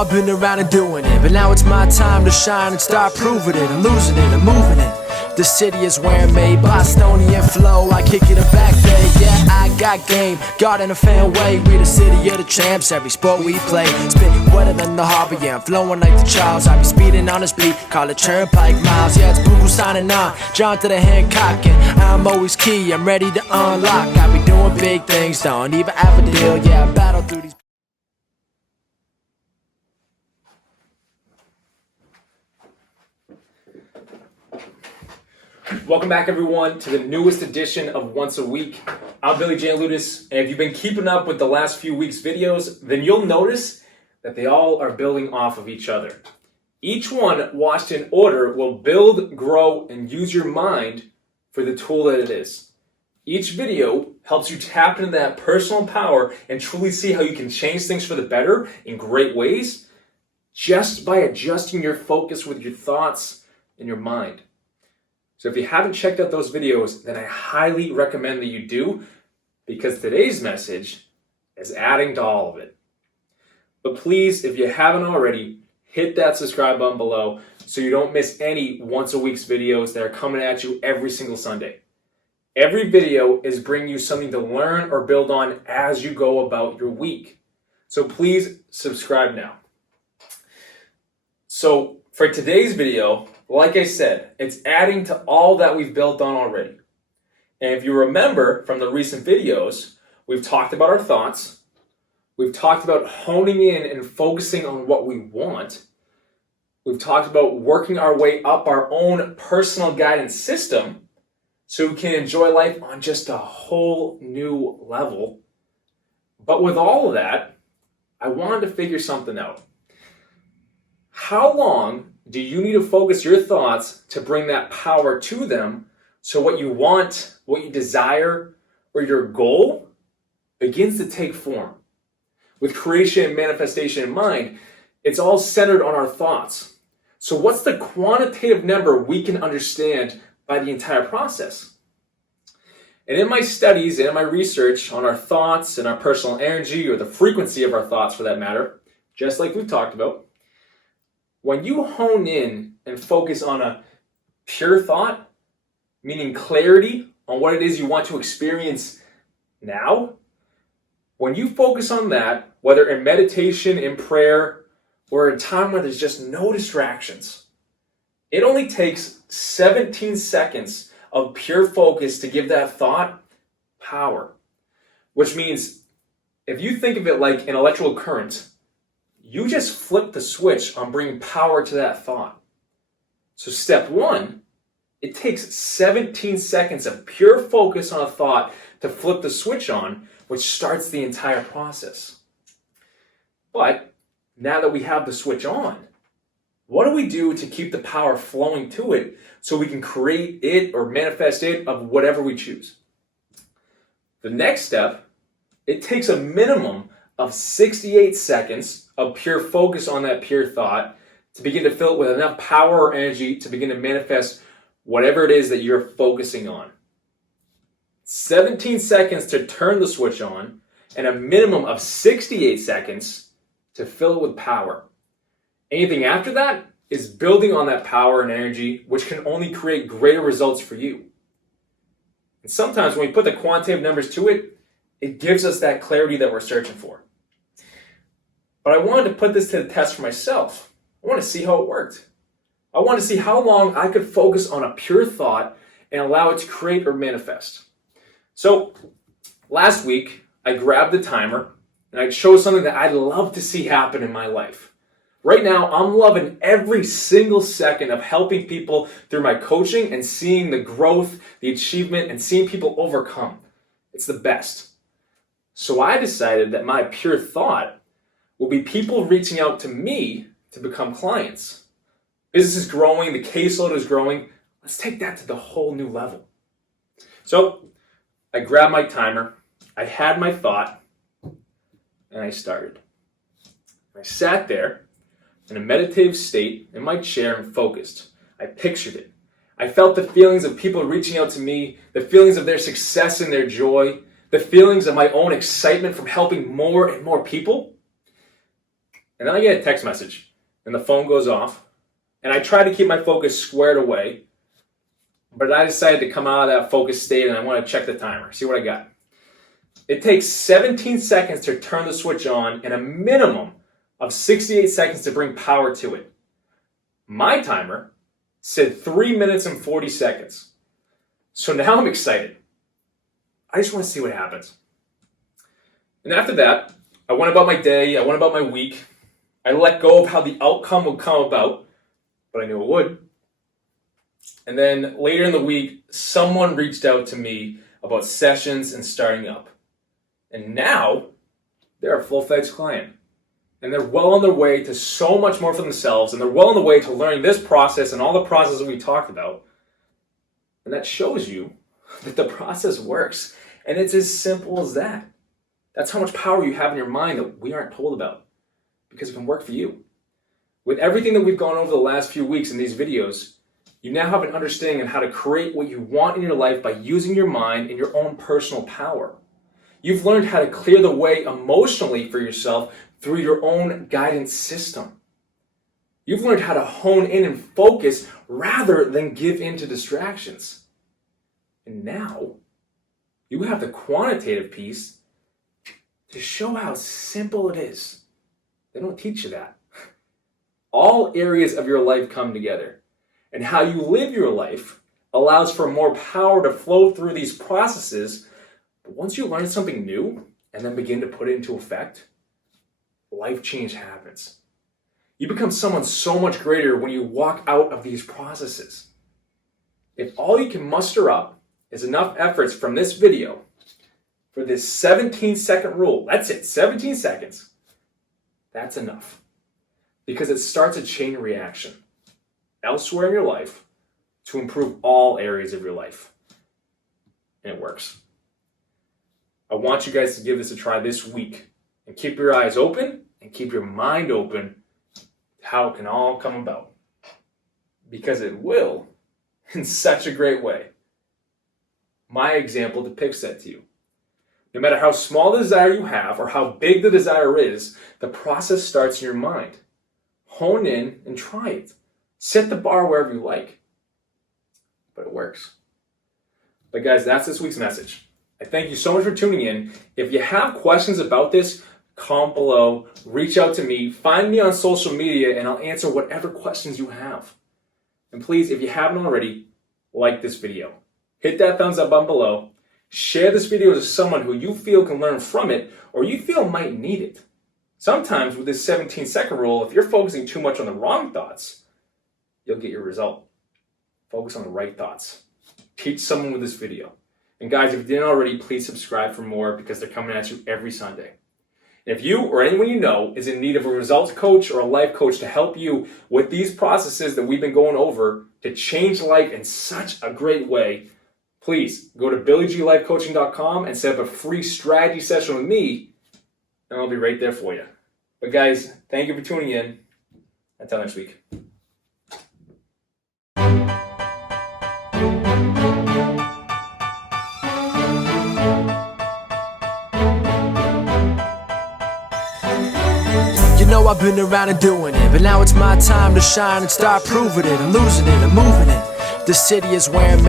I've been around and doing it, but now it's my time to shine and start proving it. I'm losing it, I'm moving it. The city is where I'm made, Bostonian flow, I kick it in back bay. Yeah, I got game, God in a fan way. We the city of the champs, every sport we play. Spit wetter than the harbor, yeah, I'm flowing like the Charles. I be speeding on this beat, call it Turnpike Miles. Yeah, it's Boo signing on, John to the Hancock, and I'm always key, I'm ready to unlock. I be doing big things, don't even have a deal. Yeah, I battle through these. Welcome back, everyone, to the newest edition of Once a Week. I'm Giannouloudis, and if you've been keeping up with the last few weeks' videos, then you'll notice that they all are building off of each other. Each one, watched in order, will build, grow, and use your mind for the tool that it is. Each video helps you tap into that personal power and truly see how you can change things for the better in great ways just by adjusting your focus with your thoughts and your mind. So if you haven't checked out those videos, then I highly recommend that you do, because today's message is adding to all of it. But please, if you haven't already, hit that subscribe button below so you don't miss any Once a Week's videos that are coming at you every single Sunday. Every video is bringing you something to learn or build on as you go about your week. So please subscribe now. So for today's video, like I said, it's adding to all that we've built on already. And if you remember from the recent videos, we've talked about our thoughts. We've talked about honing in and focusing on what we want. We've talked about working our way up our own personal guidance system so we can enjoy life on just a whole new level. But with all of that, I wanted to figure something out. How long do you need to focus your thoughts to bring that power to them so what you want, what you desire, or your goal begins to take form? With creation and manifestation in mind, it's all centered on our thoughts. So what's the quantitative number we can understand by the entire process? And in my studies and in my research on our thoughts and our personal energy, or the frequency of our thoughts for that matter, just like we've talked about, when you hone in and focus on a pure thought, meaning clarity on what it is you want to experience now, when you focus on that, whether in meditation, in prayer, or in a time where there's just no distractions, it only takes 17 seconds of pure focus to give that thought power. Which means, if you think of it like an electrical current, you just flip the switch on bringing power to that thought. So step one, it takes 17 seconds of pure focus on a thought to flip the switch on, which starts the entire process. But now that we have the switch on, what do we do to keep the power flowing to it so we can create it or manifest it of whatever we choose? The next step, it takes a minimum of 68 seconds of pure focus on that pure thought to begin to fill it with enough power or energy to begin to manifest whatever it is that you're focusing on. 17 seconds to turn the switch on, and a minimum of 68 seconds to fill it with power. Anything after that is building on that power and energy, which can only create greater results for you. And sometimes when we put the quantitative numbers to it, it gives us that clarity that we're searching for. But I wanted to put this to the test for myself. I want to see how it worked. I want to see how long I could focus on a pure thought and allow it to create or manifest. So last week, I grabbed the timer and I chose something that I'd love to see happen in my life. Right now, I'm loving every single second of helping people through my coaching and seeing the growth, the achievement, and seeing people overcome. It's the best. So I decided that my pure thought will be people reaching out to me to become clients. Business is growing, the caseload is growing. Let's take that to the whole new level. So I grabbed my timer, I had my thought, and I started. I sat there in a meditative state in my chair and focused. I pictured it. I felt the feelings of people reaching out to me, the feelings of their success and their joy, the feelings of my own excitement from helping more and more people. And then I get a text message, and the phone goes off, and I try to keep my focus squared away, but I decided to come out of that focus state, and I want to check the timer, see what I got. It takes 17 seconds to turn the switch on and a minimum of 68 seconds to bring power to it. My timer said 3 minutes and 40 seconds. So now I'm excited. I just want to see what happens. And after that, I went about my day, I went about my week. I let go of how the outcome would come about, but I knew it would. And then later in the week, someone reached out to me about sessions and starting up. And now they're a full-fledged client. And they're well on their way to so much more for themselves, and they're well on the way to learning this process and all the processes we talked about. And that shows you that the process works. And it's as simple as that. That's how much power you have in your mind that we aren't told about, because it can work for you. With everything that we've gone over the last few weeks in these videos, you now have an understanding on how to create what you want in your life by using your mind and your own personal power. You've learned how to clear the way emotionally for yourself through your own guidance system. You've learned how to hone in and focus rather than give in to distractions. And now, you have the quantitative piece to show how simple it is. They don't teach you that. All areas of your life come together. And how you live your life allows for more power to flow through these processes. But once you learn something new and then begin to put it into effect, life change happens. You become someone so much greater when you walk out of these processes. If all you can muster up is enough efforts from this video for this 17-second rule, that's it, 17 seconds, that's enough. Because it starts a chain reaction elsewhere in your life to improve all areas of your life. And it works. I want you guys to give this a try this week. And keep your eyes open and keep your mind open to how it can all come about. Because it will in such a great way. My example depicts that to you. No matter how small the desire you have or how big the desire is, the process starts in your mind. Hone in and try it. Set the bar wherever you like. But it works. But guys, that's this week's message. I thank you so much for tuning in. If you have questions about this, comment below, reach out to me, find me on social media, and I'll answer whatever questions you have. And please, if you haven't already, like this video. Hit that thumbs up button below. Share this video with someone who you feel can learn from it or you feel might need it. Sometimes with this 17-second rule, if you're focusing too much on the wrong thoughts, you'll get your result. Focus on the right thoughts. Teach someone with this video. And guys, if you didn't already, please subscribe for more because they're coming at you every Sunday. And if you or anyone you know is in need of a results coach or a life coach to help you with these processes that we've been going over to change life in such a great way, please go to BillyGLifeCoaching.com and set up a free strategy session with me, and I'll be right there for you. But guys, thank you for tuning in. Until next week. You know I've been around and doing it, but now it's my time to shine and start proving it. I'm losing it, I'm moving it. The city is wearing